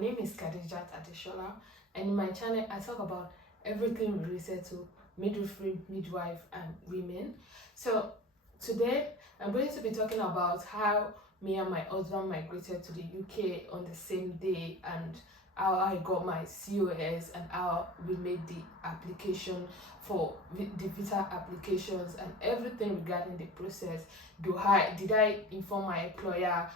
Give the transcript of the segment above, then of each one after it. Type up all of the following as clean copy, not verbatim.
name is Khadijat Adeshola, and in my channel I talk about everything related to midwifery, midwife, and women. So today I'm going to be talking about how me and my husband migrated to the UK on the same day, and how I got my COS, and how we made the application for the visa applications and everything regarding the process. Did I inform my employer?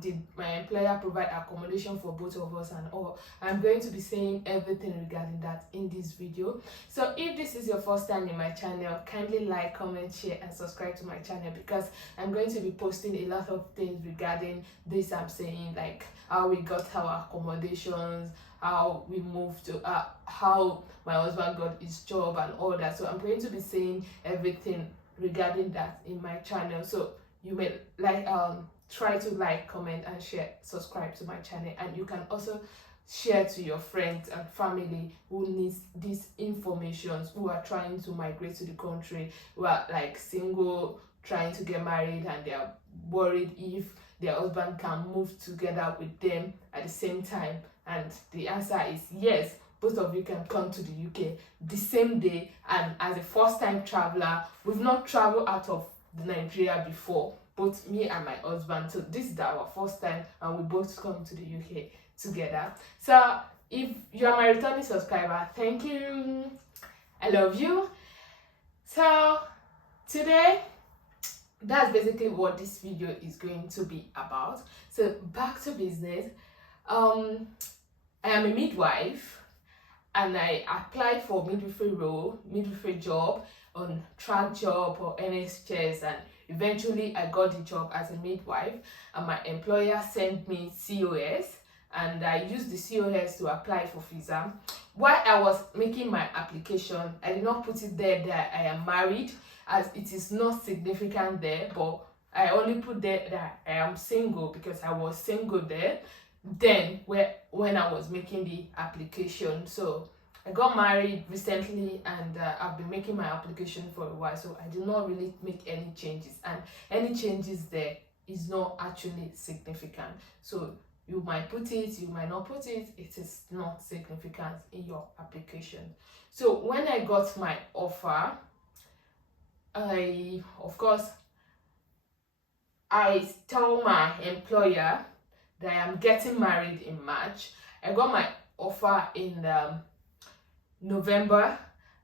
Did my employer provide accommodation for both of us and all? I'm going to be saying everything regarding that in this video. So if this is your first time in my channel, kindly like, comment, share, and subscribe to my channel, because I'm going to be posting a lot of things regarding this. I'm saying, like, how we got our accommodations, how we moved to how my husband got his job and all that. So I'm going to be saying everything regarding that in my channel. So you may try to like, comment, and share, subscribe to my channel, and you can also share to your friends and family who needs these informations, who are trying to migrate to the country, who are like single, trying to get married, and they are worried if their husband can move together with them at the same time. And the answer is yes, both of you can come to the UK the same day. And as a first-time traveler, we've not traveled out of Nigeria before, both me and my husband. So this is our first time, and we both come to the UK together. So if you are my returning subscriber, thank you, I love you. So today, that's basically what this video is going to be about. So back to business. I am a midwife, and I applied for midwifery job on track job or NHS, and eventually I got the job as a midwife, and my employer sent me COS, and I used the COS to apply for visa. While I was making my application, I did not put it there that I am married, as it is not significant there, but I only put there that I am single, because I was single there then when I was making the application. So I got married recently, and I've been making my application for a while, so I did not really make any changes, and any changes there is not actually significant. So you might put it, you might not put it, it is not significant in your application. So when I got my offer, I told my employer that I am getting married in March. I got my offer in November,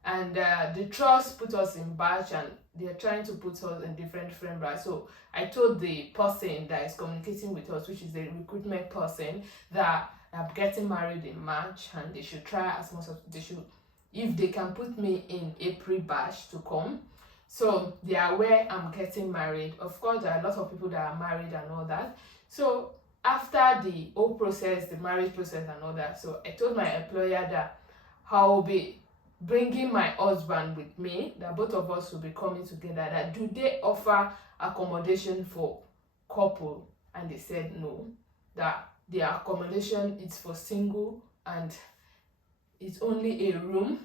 and the trust put us in batch, and they're trying to put us in different batch. So I told the person that is communicating with us, which is the recruitment person, that I'm getting married in March, and they should try as much as they should, if they can put me in April batch to come. So they are aware I'm getting married. Of course, there are a lot of people that are married and all that. So after the whole process, the marriage process and all that, so I told my employer that I will be bringing my husband with me, that both of us will be coming together, that do they offer accommodation for couple? And they said no, that the accommodation is for single, and it's only a room,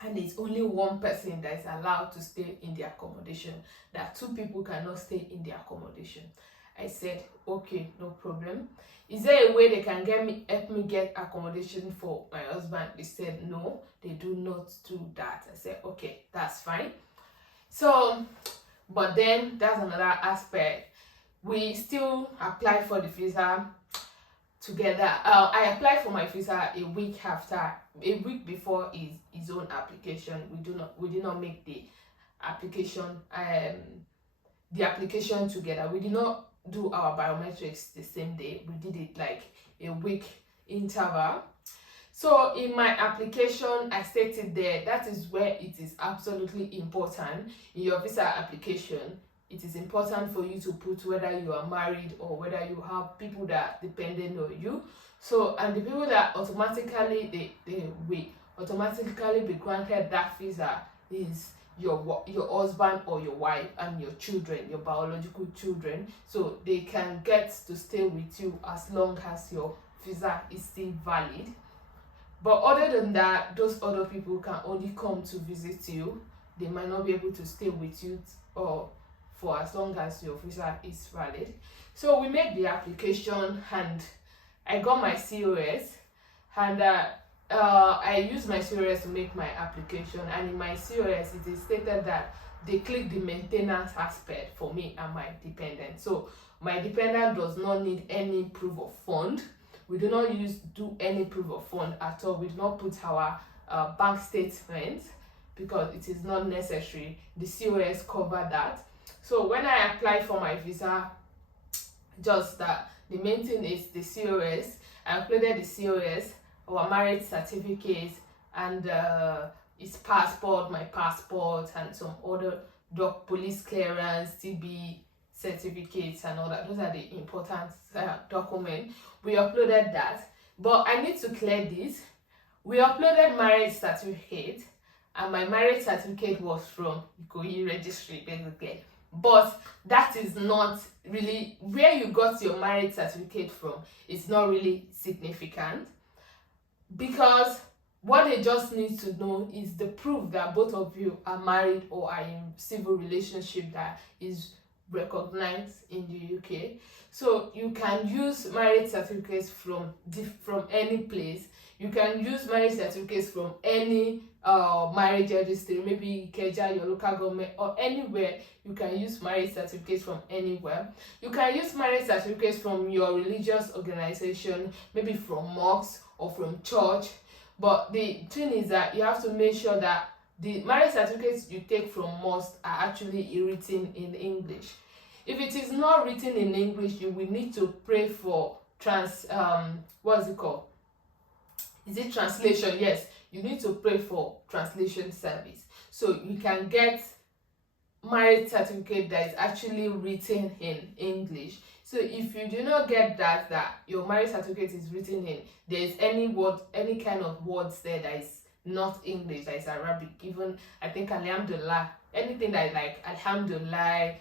and it's only one person that is allowed to stay in the accommodation, that two people cannot stay in the accommodation. I said, okay, no problem. Is there a way they can help me get accommodation for my husband? They said no, they do not do that. I said, okay, that's fine. So, but then that's another aspect. We still apply for the visa together. I applied for my visa a week before his own application. We did not make the application together. We did not do our biometrics the same day. We did it like a week interval. So in my application, I stated there, that is where it is absolutely important in your visa application. It is important for you to put whether you are married or whether you have people that are dependent on you. So, and the people that automatically they will automatically be granted that visa is your husband or your wife and your children, your biological children. So they can get to stay with you as long as your visa is still valid. But other than that, those other people can only come to visit you. They might not be able to stay with you or for as long as your visa is valid. So we made the application, and I got my COS, and I used my COS to make my application. And in my COS, it is stated that they click the maintenance aspect for me and my dependent. So my dependent does not need any proof of fund. We do not do any proof of fund at all. We do not put our bank statement because it is not necessary. The COS cover that. So when I apply for my visa, just that the main thing is the COS. I uploaded the COS, our marriage certificate, and his passport, my passport, and some other police clearance, TB certificates, and all that. Those are the important documents. We uploaded that, but I need to clear this. We uploaded marriage certificate, and my marriage certificate was from Ikoyi registry, basically. But that is not really where you got your marriage certificate from. It's not really significant, because what they just need to know is the proof that both of you are married or are in civil relationship that is recognized in the UK. So you can use marriage certificates from any place. You can use marriage certificates from any marriage registry, maybe Ikeja, your local government, or anywhere. You can use marriage certificates from anywhere. You can use marriage certificates from your religious organization, maybe from mosque or from church. But the thing is that you have to make sure that the marriage certificates you take from mosque are actually written in English. If it is not written in English, you will need to pray for what's it called? Is it translation? Yes, you need to pray for translation service. So you can get marriage certificate that is actually written in English. So if you do not get that your marriage certificate is written in, there is any word, any kind of words there that is not English, that is Arabic, even I think Alhamdulillah, anything that is like Alhamdulillah,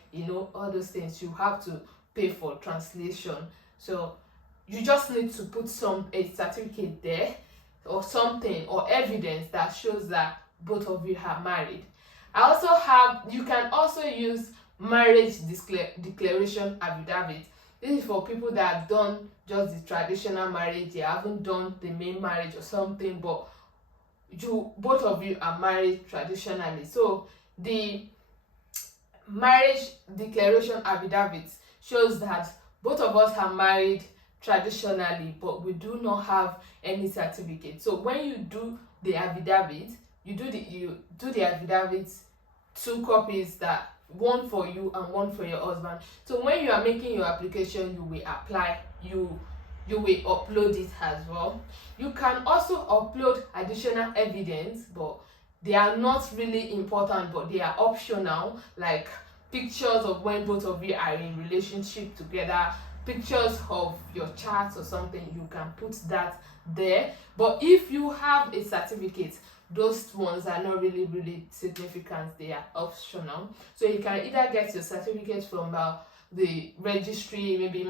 all those things, you have to pay for translation. So you just need to put a certificate there, or something, or evidence that shows that both of you are married. You can also use marriage declaration affidavit. This is for people that have done just the traditional marriage, they haven't done the main marriage or something, but both of you are married traditionally. So the marriage declaration affidavit shows that both of us are married traditionally, but we do not have any certificate. So when you do the affidavit, you do the affidavit 2 copies, that one for you and one for your husband. So when you are making your application, you will upload it as well. You can also upload additional evidence, but they are not really important, but they are optional, like pictures of when both of you are in relationship together, pictures of your charts or something. You can put that there. But if you have a certificate, those ones are not really significant, they are optional. So you can either get your certificate from the registry, maybe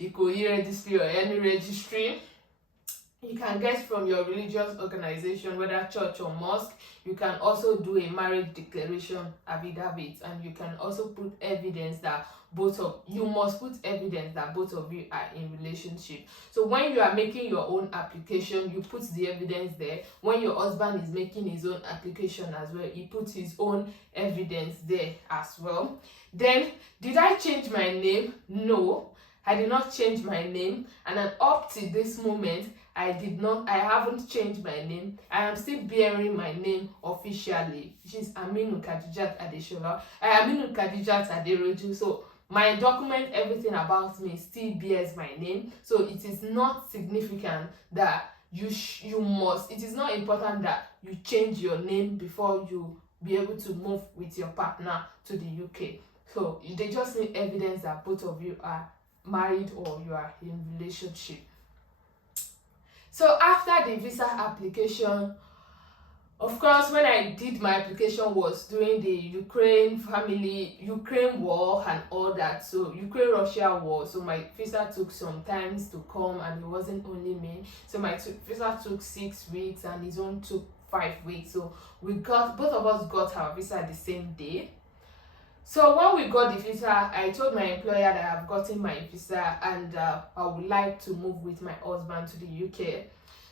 Ikoyi registry or any registry. You can get from your religious organization, whether church or mosque. You can also do a marriage declaration affidavit, and you can also put evidence that you must put evidence that both of you are in relationship. So when you are making your own application, you put the evidence there. When your husband is making his own application as well, he puts his own evidence there as well. Then, did I change my name? No, I did not change my name, and then up to this moment, I haven't changed my name. I am still bearing my name officially, which is Aminu Kadijat Adeshola. I am Aminu Kadijat Aderoju. So my document, everything about me still bears my name. So it is not significant that you must. It is not important that you change your name before you be able to move with your partner to the UK. So they just need evidence that both of you are married or you are in relationship. So after the visa application, of course, when I did my application was during the Ukraine war and all that. So Ukraine-Russia war. So my visa took some time to come, and it wasn't only me. So my visa took 6 weeks, and his own took 5 weeks. So both of us got our visa the same day. So when we got the visa, I told my employer that I've gotten my visa and I would like to move with my husband to the UK.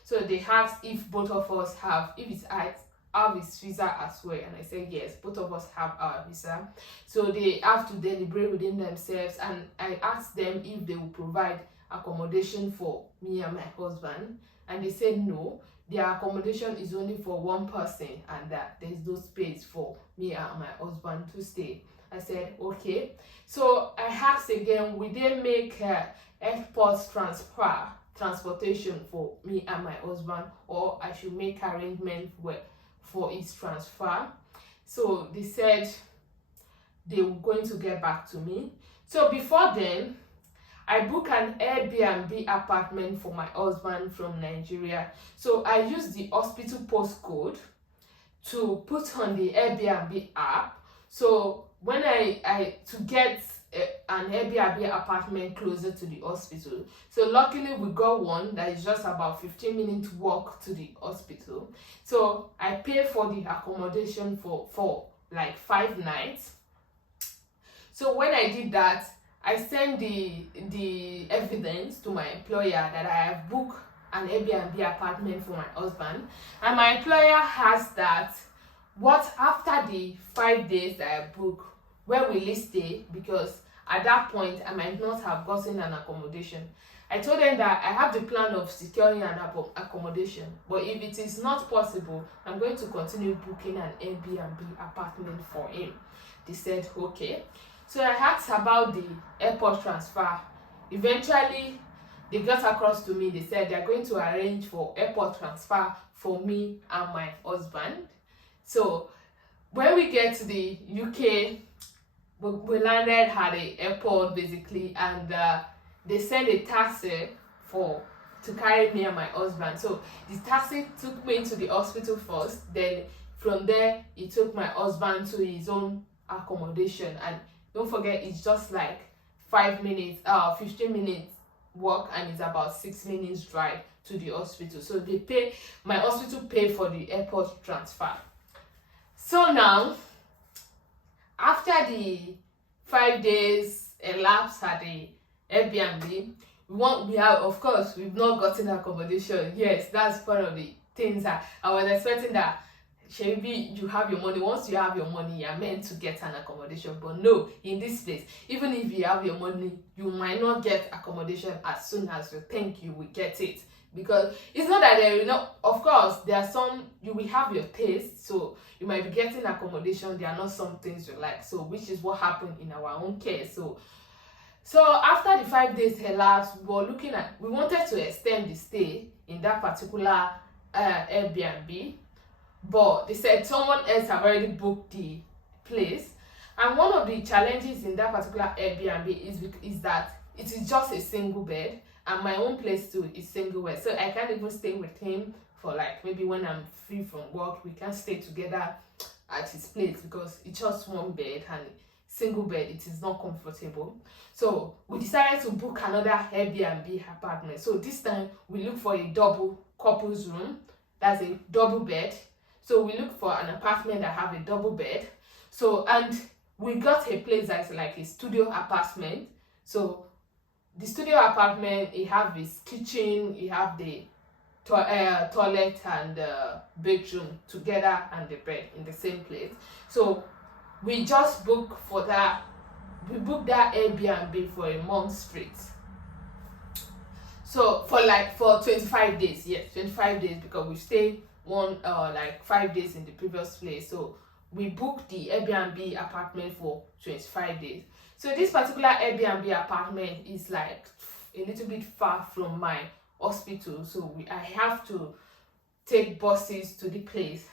So they asked if both of us have, if it's I have his visa as well, and I said yes, both of us have our visa. So they have to deliberate within themselves, and I asked them if they will provide accommodation for me and my husband, and they said no, their accommodation is only for one person and that there is no space for me and my husband to stay. I said okay. So I asked again, will they make airport transportation for me and my husband, or I should make arrangement for his transfer? So they said they were going to get back to me. So before then, I booked an Airbnb apartment for my husband from Nigeria. So I used the hospital postcode to put on the Airbnb app. So when I to get an Airbnb apartment closer to the hospital. So luckily we got one that is just about 15-minute walk to the hospital. So I paid for the accommodation for like 5 nights. So when I did that, I sent the evidence to my employer that I have booked an Airbnb apartment for my husband, and my employer has that what after the 5 days that I booked, where will he stay? Because at that point I might not have gotten an accommodation. I told them that I have the plan of securing an accommodation, but if it is not possible, I'm going to continue booking an Airbnb apartment for him. They said okay. So I asked about the airport transfer. Eventually, they got across to me. They said they're going to arrange for airport transfer for me and my husband. So when we get to the UK, we landed at the airport basically, and they sent a taxi to carry me and my husband. So the taxi took me to the hospital first. Then from there, he took my husband to his own accommodation. And don't forget, it's just like 15 minutes walk, and it's about 6 minutes drive to the hospital. So my hospital pay for the airport transfer. So now, after the 5 days elapsed at the Airbnb, of course, we've not gotten accommodation. Yes, that's part of the things that I was expecting, that maybe you have your money. Once you have your money, you're meant to get an accommodation. But no, in this place, even if you have your money, you might not get accommodation as soon as you think you will get it. Because it's not that of course, there are some, you will have your taste, so you might be getting accommodation. There are not some things you like, so which is what happened in our own case. So after the 5 days elapsed, we wanted to extend the stay in that particular Airbnb, but they said someone else have already booked the place. And one of the challenges in that particular Airbnb is that it is just a single bed, and my own place too is single bed. So I can't even stay with him for like maybe when I'm free from work. We can't stay together at his place because it's just one bed, and single bed, it is not comfortable. So we decided to book another Airbnb apartment. So this time we look for a double couples room, that's a double bed. So we look for an apartment that have a double bed. So, and we got a place that's like a studio apartment. So the studio apartment, it have this kitchen, it have the toilet and bedroom together, and the bed in the same place. So we just booked that Airbnb for a month straight. So for 25 days, yes, 25 days, because we stayed 5 days in the previous place. So we booked the Airbnb apartment for 25 days. So this particular Airbnb apartment is like a little bit far from my hospital, so I have to take buses to the place.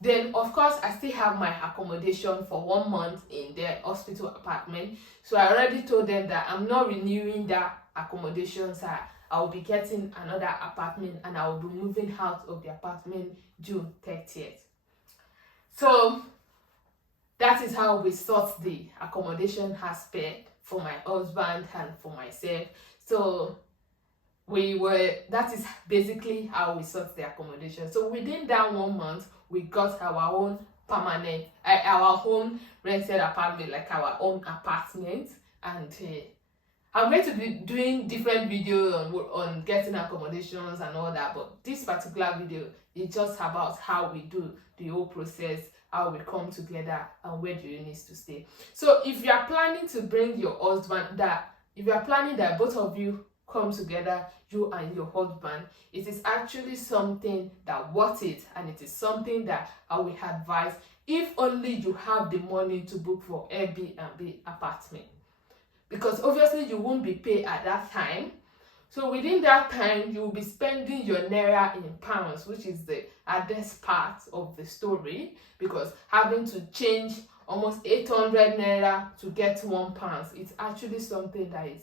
Then of course I still have my accommodation for 1 month in the hospital apartment. So I already told them that I'm not renewing that accommodation, so I will be getting another apartment, and I will be moving out of the apartment June 30th. So that is how we sort the accommodation aspect for my husband and for myself. So that is basically how we sort the accommodation. So within that 1 month, we got our own permanent, our own rented apartment, like our own apartment. And I'm going to be doing different videos on getting accommodations and all that, but this particular video is just about how we do the whole process, how we come together, and where do you need to stay. So if you are planning to bring your husband, if you are planning that both of you come together, you and your husband, it is actually something that worth it, and it is something that I will advise if only you have the money to book for Airbnb apartment, because obviously you won't be paid at that time. So within that time, you will be spending your naira in pounds, which is the hardest part of the story, because having to change almost 800 naira to get £1, it's actually something that is,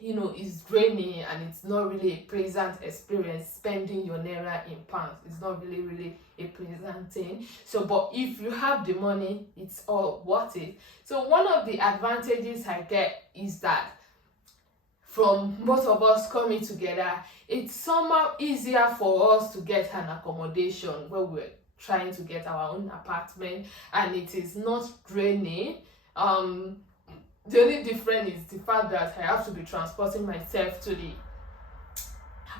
is draining, and it's not really a pleasant experience. Spending your naira in pounds, it's not really a pleasant thing. So but if you have the money, it's all worth it. So one of the advantages I get is that from both of us coming together, it's somehow easier for us to get an accommodation where we're trying to get our own apartment, and it is not draining. The only difference is the fact that I have to be transporting myself to the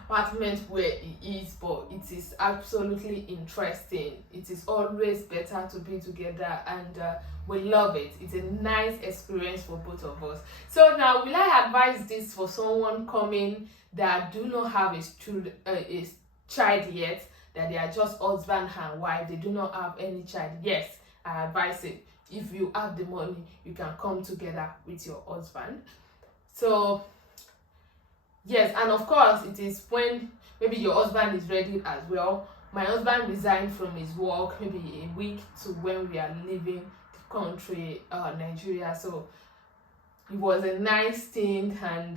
apartment where it is, but it is absolutely interesting. It is always better to be together, and we love it. It's a nice experience for both of us. So now, will I advise this for someone coming that do not have a child yet, that they are just husband and wife, they do not have any child? Yes, I advise it. If you have the money, you can come together with your husband. So yes, and of course, it is when maybe your husband is ready as well. My husband resigned from his work maybe a week to when we are leaving the country, Nigeria. So it was a nice thing, and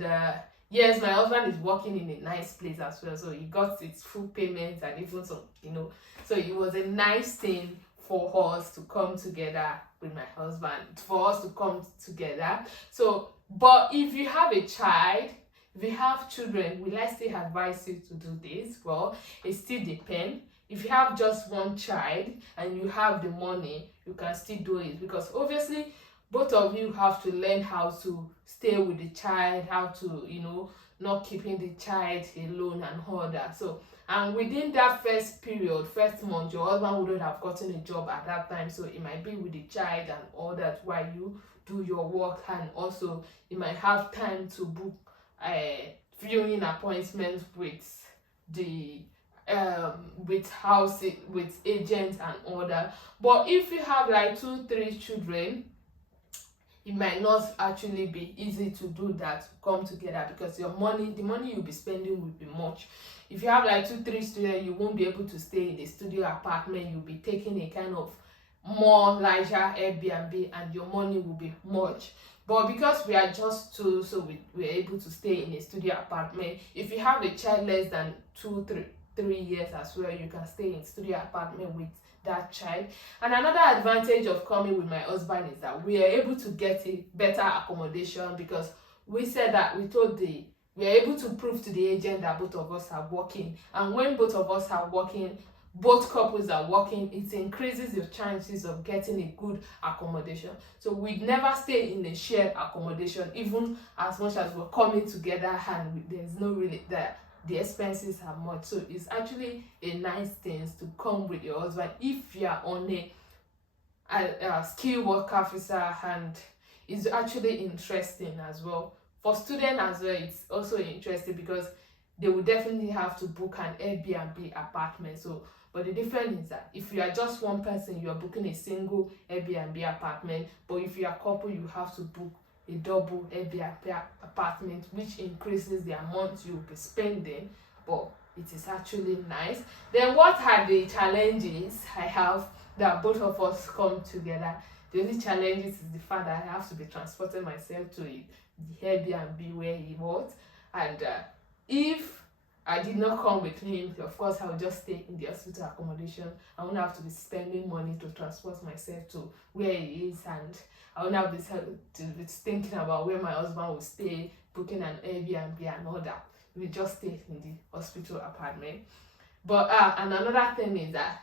yes, my husband is working in a nice place as well, so he got his full payment and even some, so it was a nice thing for us to come together with my husband, for us to come together. So, but if you have a child, if you have children, will I still advise you to do this? Well, it still depends. If you have just one child and you have the money, you can still do it, because obviously both of you have to learn how to stay with the child, how to, not keeping the child alone and all that. So, and within that first month, your husband wouldn't have gotten a job at that time, so it might be with the child and all that while you do your work, and also you might have time to book viewing appointments with the with agents and all that. But if you have like 2-3 children, it might not actually be easy to do that, to come together, because the money you'll be spending will be much. If you have like 2-3 students, you won't be able to stay in a studio apartment. You'll be taking a kind of more larger Airbnb, and your money will be much. But because we are just two, so we're able to stay in a studio apartment. If you have a child less than 2-3 years as well, you can stay in studio apartment with that child. And another advantage of coming with my husband is that we are able to get a better accommodation, because we are able to prove to the agent that both of us are working. And when both of us are working, both couples are working, it increases your chances of getting a good accommodation. So we never stay in a shared accommodation, even as much as we're coming together, and there's no really that the expenses are much. So it's actually a nice thing to come with your husband if you are on a skilled worker visa, and it's actually interesting as well. For students as well, it's also interesting, because they will definitely have to book an Airbnb apartment. So, but the difference is that if you are just one person, you are booking a single Airbnb apartment. But if you are a couple, you have to book a double Airbnb apartment, which increases the amount you'll be spending, but it is actually nice. Then what are the challenges I have that both of us come together? The only challenges is the fact that I have to be transporting myself to the Airbnb where he was, and if I did not come with him, of course I would just stay in the hospital accommodation. I won't have to be spending money to transport myself to where he is, and I won't have to be thinking about where my husband will stay, booking an Airbnb and all that. We just stay in the hospital apartment. But and another thing is that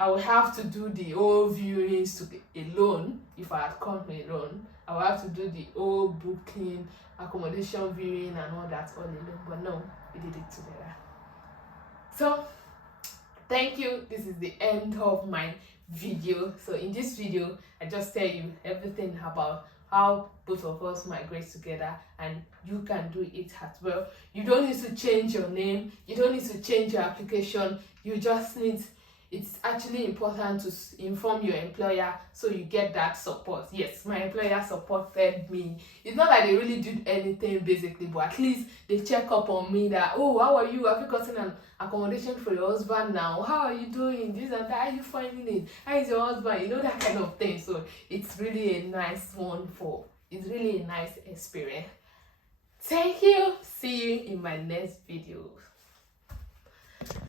I would have to do the whole viewings alone. If I had come alone, I would have to do the whole booking, accommodation viewing and all that all alone. But no, we did it together. So thank you. This is the end of my video. So in this video, I just tell you everything about how both of us migrate together, and you can do it as well. You don't need to change your name, you don't need to change your application, you just need, it's actually important to inform your employer so you get that support. Yes, my employer supported me. It's not like they really did anything basically, but at least they check up on me that, oh, how are you? Have you gotten an accommodation for your husband now? How are you doing? This and that. How are you finding it? How is your husband? You know, that kind of thing. So it's really a nice it's really a nice experience. Thank you. See you in my next video.